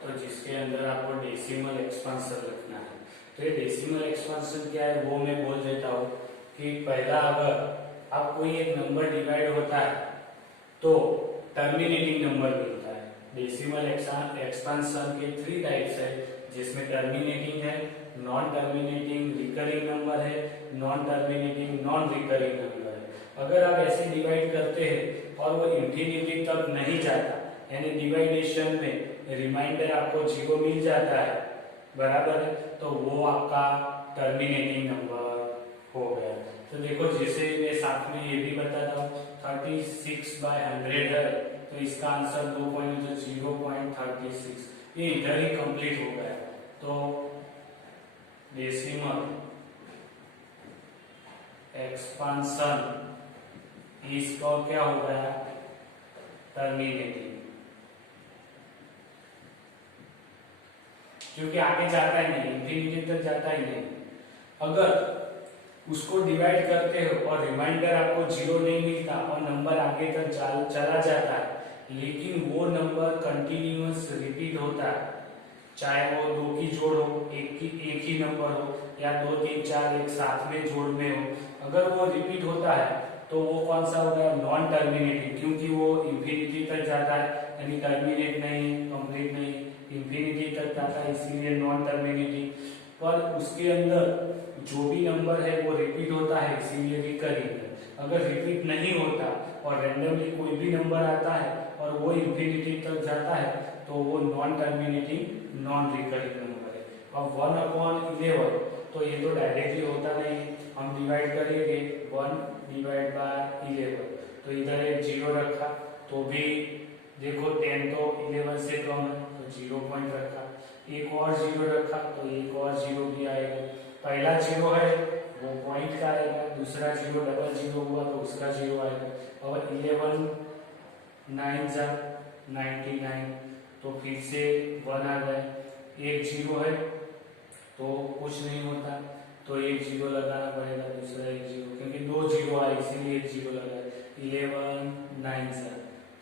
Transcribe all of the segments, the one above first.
तो जिसके अंदर आपको डेसिमल एक्सपांशन लिखना है। तो ये डेसिमल एक्सपांशन क्या है वो मैं बोल देता हूँ कि पहला अगर आप कोई एक नंबर डिवाइड होता है तो टर्मिनेटिंग नंबर मिलता है। डेसिमल एक्सपांशन के 3 टाइप्स है, जिसमें टर्मिनेटिंग है, नॉन टर्मिनेटिंग रिकरिंग नंबर है, non terminating non recurring number है। अगर आप ऐसे डिवाइड करते हैं और वो इंफिनिटी तक नहीं जाता, यानी डिवाइडेशन में रिमाइंडर आपको 0 मिल जाता है, बराबर है, तो वो आपका टर्मिनेटिंग नंबर हो गया। तो देखो जैसे मैं साथ में ये भी बताता हूँ 36/100 है, तो इसका आंसर 0.36, ये इधर ही कंप्लीट हो गया। तो डेसिमल एक्सपांशन इसका क्या हो गया, टर्मिनेटिंग, क्योंकि आगे जाता ही नहीं, इंफिनिटी तक जाता ही नहीं। अगर उसको डिवाइड करते हो और रिमाइंडर आपको 0 नहीं मिलता और नंबर आगे तक चला जाता है, लेकिन वो नंबर कंटिन्यूअस रिपीट होता है, चाहे वो 2 की जोड़ हो, एक ही नंबर हो, या 2 3 4 एक साथ में जोड़ में हो, अगर वो रिपीट होता है तो वो कौन सा हो गया, नॉन टर्मिनेटिंग, क्योंकि वो इंफिनिटी तक जाता है, यानी टर्मिनेट नहीं, कंप्लीट नहीं, इंफिनिटी तक जाता है, इसीलिए नॉन टर्मिनेटिंग। पर उसके अंदर जो भी नंबर है वो रिपीट होता है, इसीलिए रिकरिंग है। अगर रिपीट नहीं होता और रैंडमली कोई भी नंबर आता है और वो इंफिनिटी तक जाता है तो वो non terminating non recurring number है। अब 1/11, तो ये तो डायरेक्टली होता नहीं, हम डिवाइड करेंगे 1/11, तो इधर एक 0 रखा तो भी देखो 10 तो 11 से कम है तो 0 पॉइंट रखा, एक और 0 रखा तो एक और 0 भी आएगा। पहला 0 है वो पॉइंट का आएगा, दूसरा 0 डबल 0 हुआ तो उसका 0 आएगा। और 11 9 जा 99, तो फिर से 1 आ गया, एक 0 है तो कुछ नहीं होता, तो एक 0 लगाना पड़ेगा, दूसरा एक 0, क्योंकि 2 0 आए इसीलिए एक 0 लगाया। 11 9 जा,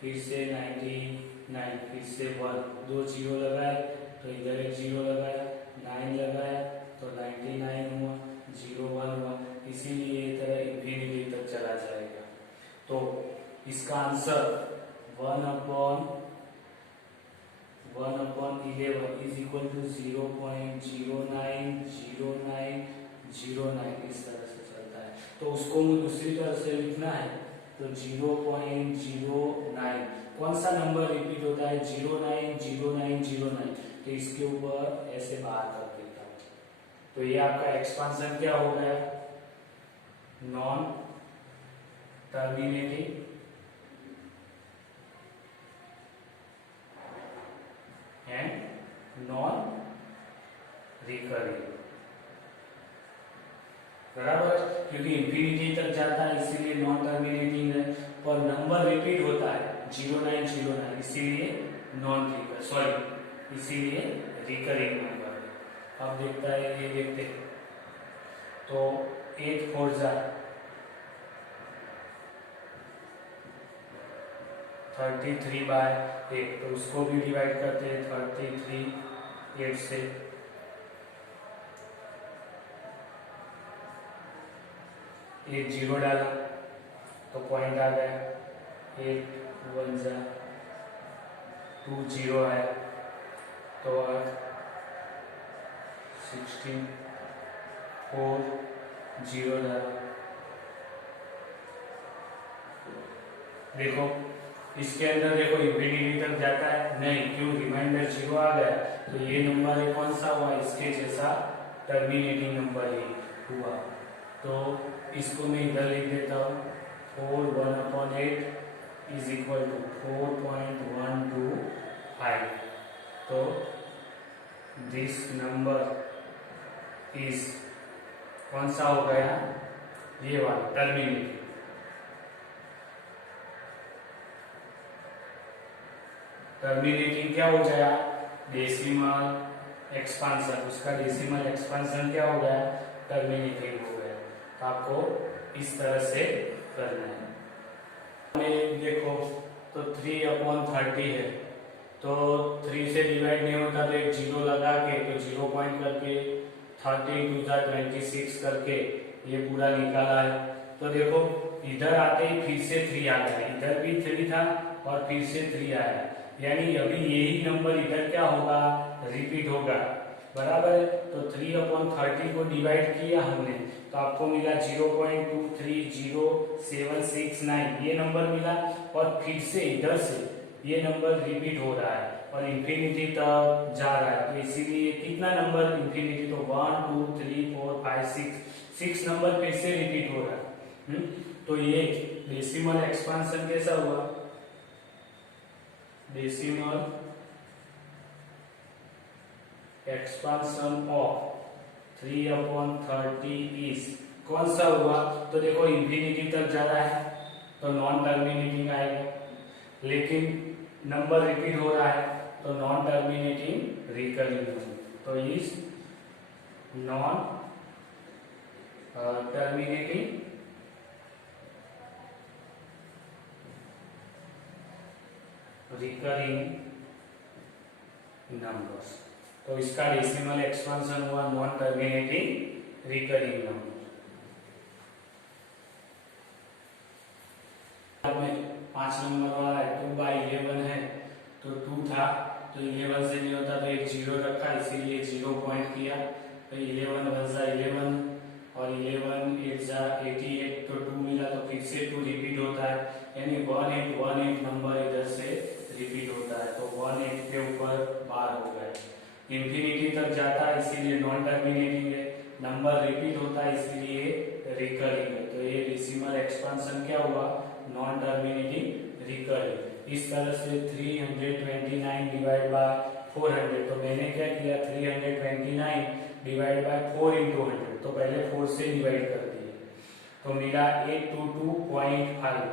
फिर से 99, फिर से 1, 2 0 लगाए तो इधर एक 0 लगाया, 9 लगाया तो 99 हुआ, 0 1 हुआ, इसीलिए ये तरह इंफिनिटी तक चला जाएगा। तो इसका आंसर 1/11 इज इक्वल टू 0.090909 इस तरह से चलता है। तो उसको मुझे दूसरी तरह से लिखना है तो 0.09, कौन सा नंबर रिपीट होता है, 090909, तो इसके ऊपर ऐसे बाहर कर देता हूं। तो ये आपका एक्सपांशन क्या हो गया, non terminating and non recurring, बराबर, क्योंकि इंफिनिटी तक जाता है इसीलिए नॉन टर्मिनेटिंग है, पर नंबर रिपीट होता है 0909 इसीलिए नॉन रिकर, सॉरी इसीलिए रिकरिंग नंबर है। अब देखता है ये देखते हैं तो 8 4 जा 33/8, तो उसको भी डिवाइड करते हैं 33 8 से, एक 0 डाला तो पॉइंट आ गया, 8 1 जा 2 0 आया तो 16 4 0 डाला। देखो इसके अंदर देखो इंफिनिटी तक जाता है नहीं, क्यों, रिमाइंडर 0 आ गया, तो ये नंबर है कौन सा हुआ, इसके जैसा टर्मिनेटिंग नंबर ही हुआ। तो इसको मैं इधर लिख देता हूँ 4 1/8 इज इक्वल टू 4.125, तो दिस नंबर इज कौन सा हो गया, ये वाला टर्मिनेटिंग। टर्मिनेटिंग क्या हो गया, डेसिमल एक्सपांशन, उसका डेसिमल एक्सपांशन क्या हो गया, टर्मिनेटिंग हो गया। तो आपको इस तरह से करना है। देखो तो 3/30 है, तो तो 3 से डिवाइड नहीं होता तो एक जीरो लगा के, तो 0 पॉइंट करके 30 टू द 26 करके ये पूरा निकाला है। तो देखो इधर आते ही फिर से 3 आ गया, इधर भी 3 था और फिर से 3 आया, यानी अभी यही नंबर इधर क्या होगा, रिपीट होगा, बराबर है। तो 3/30 को डिवाइड किया हमने तो आपको मिला 0.230769 ये नंबर मिला, और फिर से इधर से ये नंबर रिपीट हो रहा है और इंफिनिटी तक जा रहा है। तो इसीलिए कितना नंबर इंफिनिटी, तो 1 2 3 4 5 6 नंबर फिर से रिपीट हो रहा है। तो ये डेसिमल एक्सपांशन कैसा हुआ, डेसिमल एक्सपांशन ऑफ 3/30 इज कौन सा हुआ, तो देखो इंफिनिटी तक जा रहा है तो नॉन टर्मिनेटिंग आएगा, लेकिन नंबर रिपीट हो रहा है तो नॉन टर्मिनेटिंग रिकरिंग, तो is non terminating recurring numbers. तो इसका डेसिमल एक्सपांशन हुआ non terminating recurring number. 5 number वाला है 2/11 है, तो 2 था तो 11 से नहीं होता तो एक जीरो रखा, इसीलिए 0 पॉइंट किया, तो 11 बचा 11 और 11 8 जा 88, तो 2 मिला तो फिर से 2 रिपीट होता है, यानी 1818 नंबर इधर से रिपीट होता है, तो 18 के ऊपर बार हो गए। इंफिनिटी तक जाता है इसीलिए नॉन टर्मिनेटिंग है, नंबर रिपीट होता है इसीलिए रिकरिंग है, तो ये डेसिमल एक्सपांशन क्या हुआ, नॉन टर्मिनेटिंग रिकरिंग। इस तरह से 329 डिवाइड बाय 400, तो मैंने क्या किया 329 डिवाइड बाय 4 into 100, तो पहले 4 से डिवाइड कर दिए तो मिला 822.5,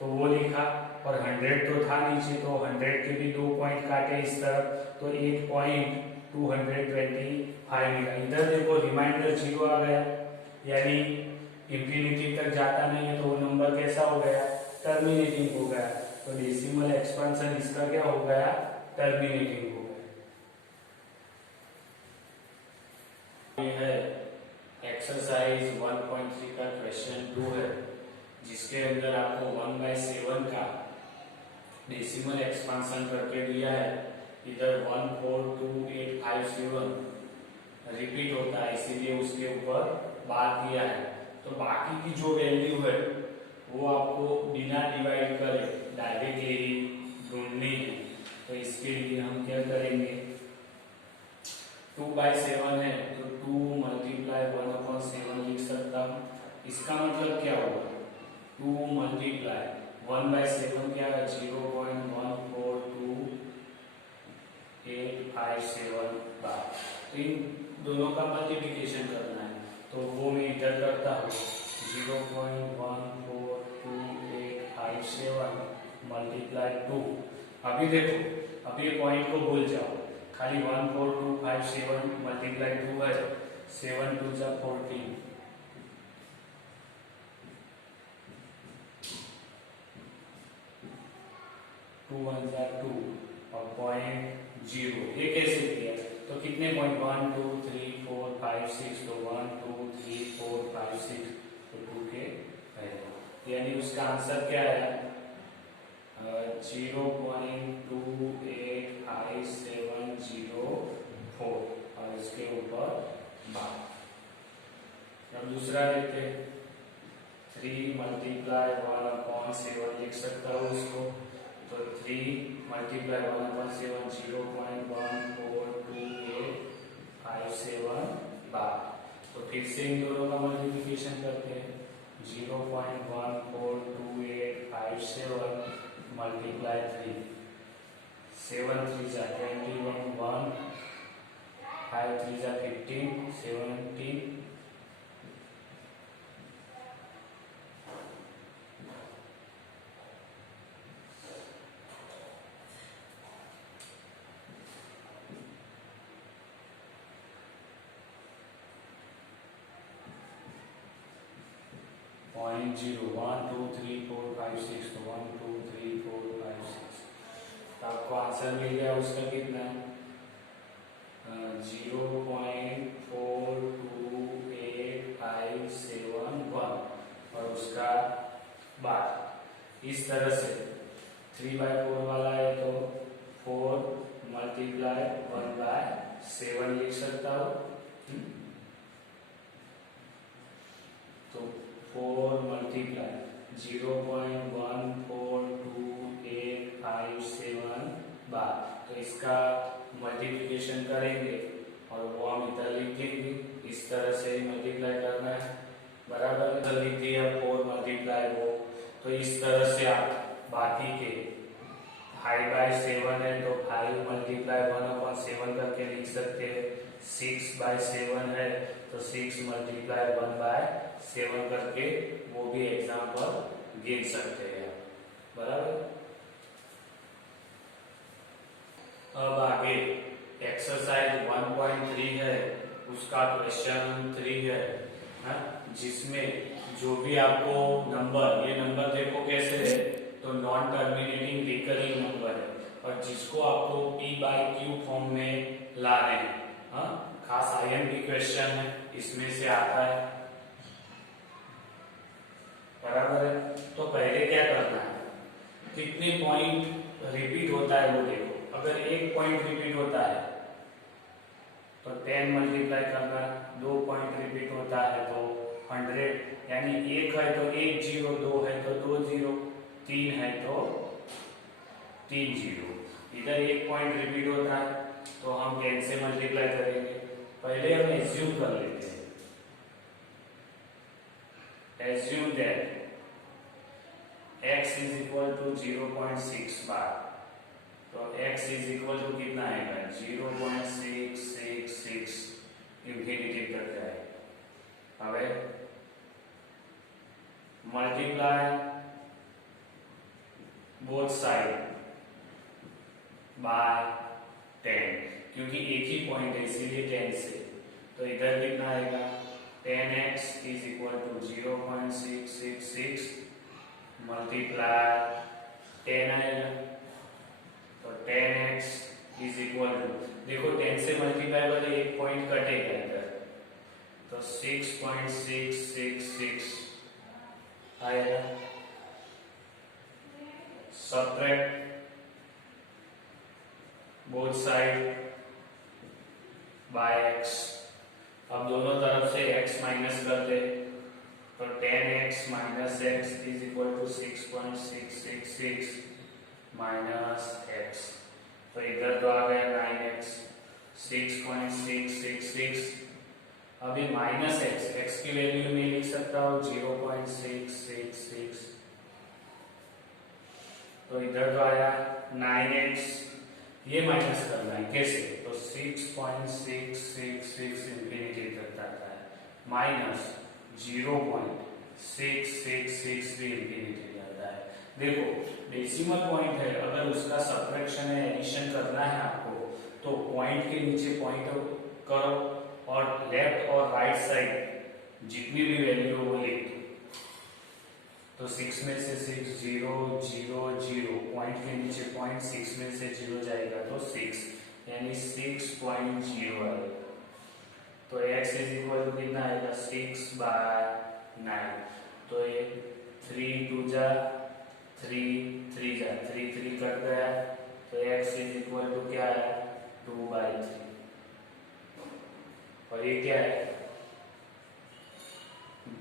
तो वो लिखा, और 100 तो था नीचे तो 100 के भी 2 पॉइंट काटे इस तरफ, तो 8.225 मिला। इधर देखो रिमाइंडर 0 आ गया, यानी इंफिनिटी तक जाता नहीं है, तो वो नंबर कैसा हो गया, टर्मिनेटिंग हो गया, तो डेसिमल एक्सपांशन इसका क्या हो गया, टर्मिनेटिंग हो गया। ये है एक्सरसाइज 1.3 का क्वेश्चन 2 है, जिसके अंदर आपको 1/7 का डेसिमल एक्सपांशन करके दिया है। इधर 142857 रिपीट होता है इसीलिए उसके ऊपर बात किया है, तो बाकी की जो वैल्यू है वो आपको बिना डिवाइड करे डायरेक्टली ही ढूंढनी है। तो इसके लिए हम क्या करेंगे, 2/7 है तो 2 मल्टीप्लाई 1/7 लिख सकता हूँ। इसका मतलब क्या होगा, 2 मल्टीप्लाई 1/7 क्या है 0.142857 बार, तो इन दोनों का मल्टीप्लिकेशन करना है, तो वो मैं इधर करता हूँ 0.142857 मल्टीप्लाई 2। अभी देखो अभी ये पॉइंट को भूल जाओ, खाली 14257 मल्टीप्लाई 2 है, 7 2 जा 14, 2 1 जा 2 और 0.0, ये कैसे किया, तो कितने पॉइंट 1 2 3 4 5 6, तो 1 2 3 4 5 6, तो 2 के पहले, यानी उसका आंसर क्या है 0.285704 और इसके ऊपर बार। अब दूसरा देखते हैं, 3 मल्टीप्लाई 1/7 लिख सकता हूँ इसको, तो 3 मल्टीप्लाई 1/7 0.142857 बार। तो फिर से इन दोनों का मल्टीप्लिकेशन करते हैं, 0.142857 मल्टीप्लाई 3, 7 3 जा 21, 1 5 3 जा 15, 17, 0.0 1 2 3 4 5 6, तो 1 2 3 4 5 6, तो आपको आंसर मिल गया उसका कितना 0.42857 और उसका बार इस तरह से 3/4 वाला है तो 4 मल्टीप्लाई 1/7 लिख सकता हूँ। तो 4 मल्टीप्लाई 0.142857 बार, तो इसका मल्टीप्लिकेशन करेंगे और वो हम इधर लिख देंगे। इस तरह से मल्टीप्लाई करना है, बराबर इधर लिख दिया 4 मल्टीप्लाई वो। तो इस तरह से आप बाकी के 5/7 है तो 5 मल्टीप्लाई 1/7 करके लिख सकते हैं। 6/7 है तो 6 मल्टीप्लाई 1/7 करके वो भी एग्जाम्पल गिन सकते हैं, बराबर। अब आगे एक्सरसाइज 1.3 है, उसका क्वेश्चन 3 है, जिसमें जो भी आपको नंबर, ये नंबर देखो कैसे है तो नॉन टर्मिनेटिंग रिकरिंग नंबर है और जिसको आपको p/q फॉर्म में ला रहे हैं, खास IMP क्वेश्चन है, इसमें से आता है, बराबर है। तो पहले क्या करना है, कितने पॉइंट रिपीट होता है वो देखो। अगर एक पॉइंट रिपीट होता है तो 10 मल्टीप्लाई करना, 2 पॉइंट रिपीट होता है तो 100, यानी 1 है तो 1 0, 2 है तो 2 0, 3 है तो 3 0। इधर 1 पॉइंट रिपीट होता है तो हम 10 से मल्टीप्लाई करेंगे। पहले हम एज्यूम कर लेते हैं, assume that x is equal to 0.6 bar, तो x इज इक्वल टू कितना आएगा 0.666 इंफिनिटी तक जाए। अब मल्टीप्लाई बोथ साइड बाय 10, क्योंकि एक ही पॉइंट है इसीलिए 10 से, तो इधर कितना आएगा 10x is equal to 0.666 multiply 10 आएगा, तो 10x इज इक्वल टू, देखो 10 से मल्टीप्लाई वाले एक पॉइंट कटेगा इधर, तो 6.666 आएगा। Subtract both side by x, अब दोनों तरफ से x माइनस कर दे, तो 10x minus x is equal to 6.666 minus x, तो इधर तो आ गया 9x, 6.666, अभी माइनस x की वैल्यू में लिख सकता हूँ 0.666, तो इधर तो आया 9x, ये माइनस करना है कैसे, तो 6.666 इंफिनिटी तक आता है माइनस 0.666 भी इंफिनिटी जाता है। देखो डेसिमल पॉइंट है, अगर उसका सब्ट्रैक्शन है एडिशन करना है आपको, तो पॉइंट के नीचे पॉइंट करो और लेफ्ट और राइट साइड जितनी भी वैल्यू हो वो लिख दो, तो 6 में से 6 0 0 0, पॉइंट के नीचे पॉइंट, 6 में से 0 जाएगा तो 6, यानी 6.0 आएगा, तो x इज इक्वल टू कितना आएगा 6/9, तो ये 3 2 जा 3 3 जा 3 3 कट गया, तो x इज इक्वल टू क्या है 2/3, और ये क्या है,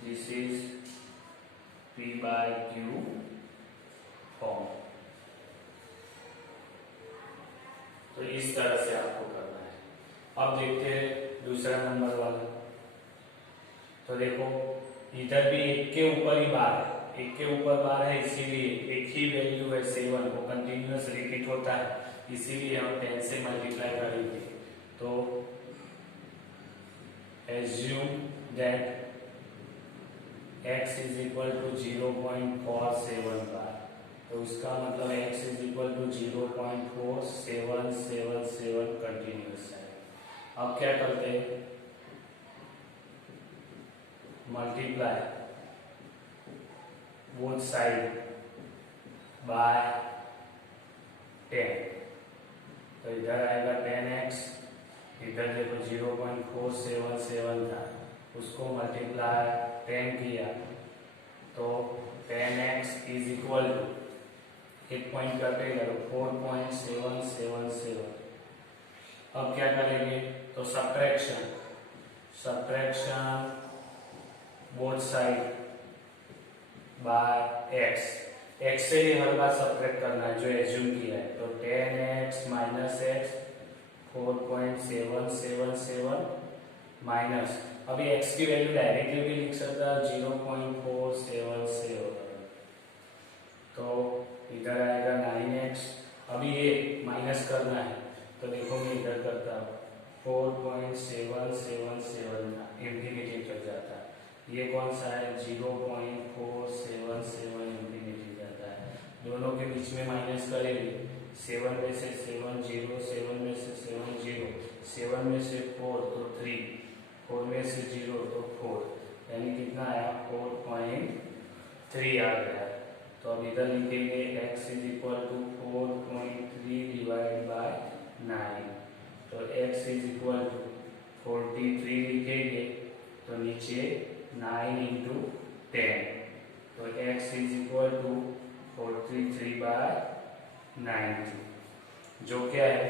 दिस इज p/q फॉर्म। तो इस तरह से आपको करना है। अब देखते हैं दूसरा नंबर वाला, तो देखो इधर भी एक के ऊपर ही बार है, एक के ऊपर बार है, इसीलिए एक ही वैल्यू है 7, वो कंटिन्यूअस रिपीट होता है, इसीलिए हम 10 से मल्टीप्लाई करेंगे। तो assume that x is equal to 0.47 बार, तो इसका मतलब x is equal to 0.4777 continuous है। अब क्या करते हैं, मल्टीप्लाई बोथ साइड बाय 10, तो इधर आएगा 10x, इधर देखो 0.477 था, उसको मल्टीप्लाई 10 किया तो 10x इज इक्वल टू, एक पॉइंट करके करो 4.777। अब क्या करेंगे, तो subtraction both side by x से ही हर बार सब्ट्रैक्ट करना है जो एज्यूम किया है, तो 10x माइनस x 4.777 माइनस, अभी x की वैल्यू डायरेक्टली भी लिख सकता है 0.477, तो इधर आएगा 9x, अभी ये माइनस करना है तो देखो मैं इधर करता हूँ 4.777 था, इंफिनिटी तक जाता है, ये कौन सा है 0.477 इंफिनिटी जाता है, दोनों के बीच में माइनस करेंगे, 7 में से 7 0, 7 में से 7 0, 7 में से 4 तो 3, 4 में से 0 तो 4, यानी कितना आया 4.3 आ गया। तो अब इधर लिखेंगे x is equal to 4.3 divide by 9, तो x इज इक्वल टू 43 लिखेंगे तो नीचे 9 इंटू 10, तो x is equal to 43 by 90, जो क्या है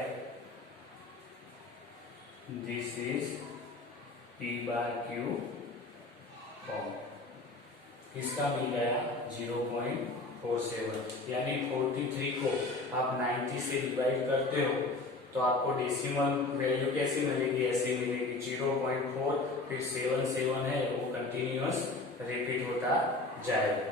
this is p by q form, इसका मिल गया 0.47, यानी 43 को आप 90 से डिवाइड करते हो तो आपको डेसिमल वैल्यू कैसी मिलेगी, ऐसी मिलेगी 0.4, फिर 7 7 है वो कंटिन्यूअस रिपीट होता जाएगा।